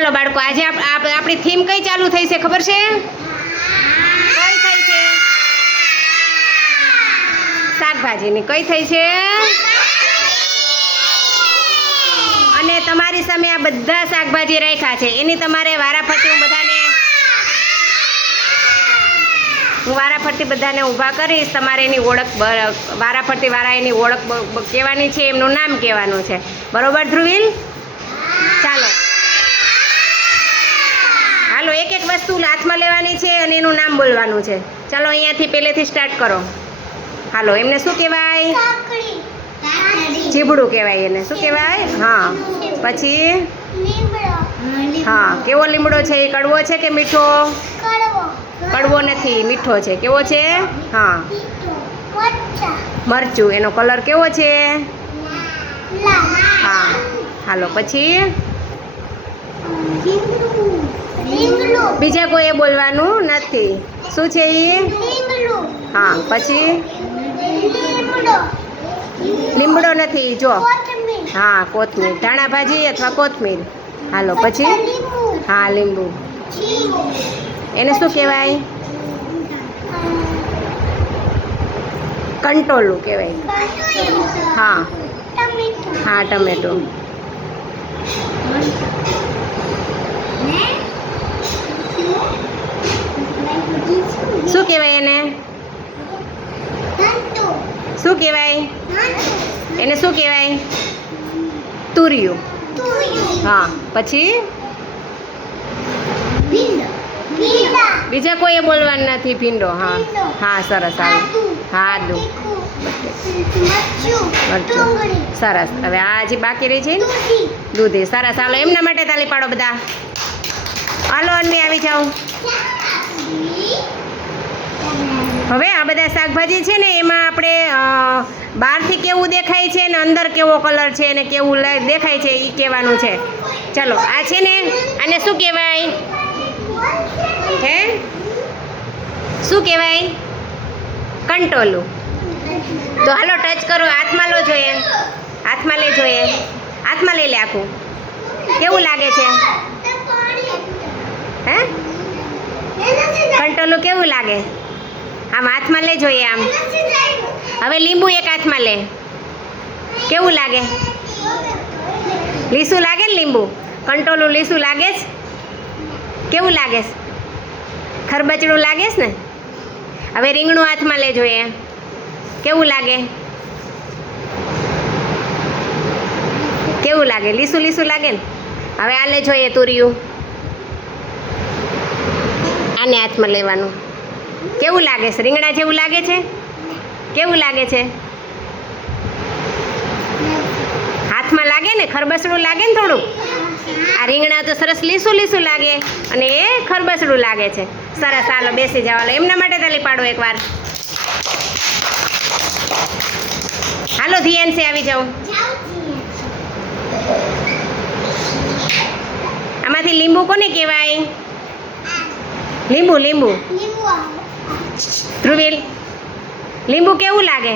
ચાલો બાળકો, આજે આપ- આપ- આપણી થીમ કઈ ચાલુ થઈ છે, ખબર છે? શાકભાજીની. કઈ થઈ છે? અને તમારી સામે આ બધા શાકભાજી રાખ્યા છે. એની તમારે વારાફરતી હું બધાને હું વારાફરતી બધાને ઊભા કરીશ. તમારે એની ઓળખ વારાફરતી વારા એની ઓળખ કહેવાની છે, એમનું નામ કહેવાનું છે. બરોબર ધ્રુવીલ ચાલો હાલો એક એક વસ્તુ હાથમાં લેવાની છે અને એનું નામ બોલવાનું છે. ચાલો અહીંયાથી પહેલેથી સ્ટાર્ટ કરો. હાલો એમને શું કહેવાય? જીબડું કહેવાય એને. શું કહેવાય? હા. પછી? હા કેવો લીમડો છે? એ કડવો છે કે મીઠો? કડવો. નથી મીઠો છે. કેવો છે? હા. મરચું. એનો કલર કેવો છે? હા. હાલો પછી? બીજા કોઈએ બોલવાનું નથી. શું છે એ હા પછી? લીમડો. નથી જો. હા કોથમીર. ધાણા ભાજી અથવા કોથમીર. હાલો પછી? હા લીંબુ. એને શું કહેવાય? કંટોલું કહેવાય. હા. હા ટમેટો. શું કહેવાય એને? શું કહેવાય? એને શું કહેવાય? તુરિયું. હા, પછી? બીજા કોઈએ બોલવાનું નથી, ભીંડો, હા. હા, સરસ સારું હા દૂધ સરસ. હવે આ હજી બાકી રહી છે ને? દૂધી. સરસ, હાલો. એમના માટે તાલી પાડો બધા. હાલો, અન્વી, આવી જાઓ. હવે આ બધા શાકભાજી છે ને, એમાં આપણે બહારથી કેવું દેખાય છે ને, અંદર કેવો કલર છે ને, કેવું દેખાય છે એ કહેવાનું છે. ચલો, આ છે ને, આને શું કહેવાય? હે? શું કહેવાય? કંટોલું. તો હાલો ટચ કરો, હાથમાં લો જોઈએ. હાથમાં લે જોઈએ. હાથમાં લઈ લે આખું. કેવું લાગે છે હે કંટોલું કેવું લાગે? આમ હાથમાં લે જોઈએ આમ. હવે લીંબુ એક હાથમાં લે. કેવું લાગે? લીસું લાગે ને લીંબુ? કંટોલું લીસું લાગે છે કેવું લાગે ખરબચડું લાગે છે ને? હવે રીંગણું હાથમાં લે જોઈએ કેવું લાગે? કેવું લાગે? લીસું લીસું લાગે ને? હવે આ લે જોઈએ તુરિયું. આને હાથમાં લેવાનું. કેવું લાગે છે? રીંગણા જેવું લાગે છે? કેવું લાગે છે? હાથમાં લાગે ને? ખરબસડું લાગે ને થોડું આ રીંગણા તો સરસ લીસું લીસું લાગે અને એ ખરબસડું લાગે છે. સરસ હાલો બેસી જાવ એમના માટે તાલી પાડો એકવાર. હાલો ધીએનસી આવી જાઓ. આમાંથી લીંબુ કોને કહેવાય? લીંબુ લીંબુ. ધ્રુવીલ લીંબુ કેવું લાગે?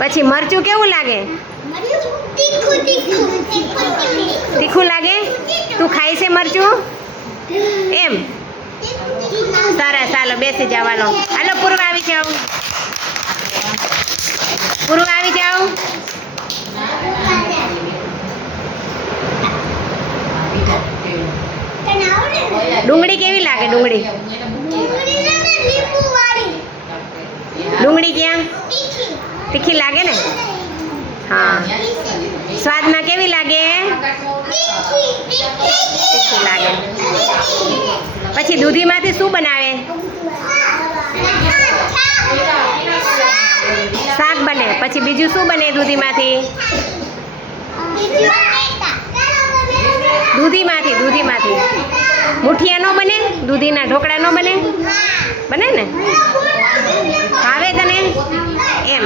પછી મરચું કેવું લાગે? તીખું લાગે? તું ખાય છે મરચું? એમ. સરસ હાલો બેસી જવાનો. હાલો પૂર્વ આવી જાઓ. પૂર્વ આવી જાઓ. ડુંગળી કેવી લાગે, ડુંગળી? ડુંગળી ક્યાં? તીખી લાગે ને? હા. સ્વાદમાં કેવી લાગે? તીખી લાગે. પછી દૂધીમાંથી શું બનાવે? શાક બને. પછી બીજું શું બને દૂધીમાંથી? દૂધીમાંથી દૂધીમાંથી. મુઠિયા ન બને દૂધીના ઢોકળા ન બને? બને ને? આવે તને? એમ.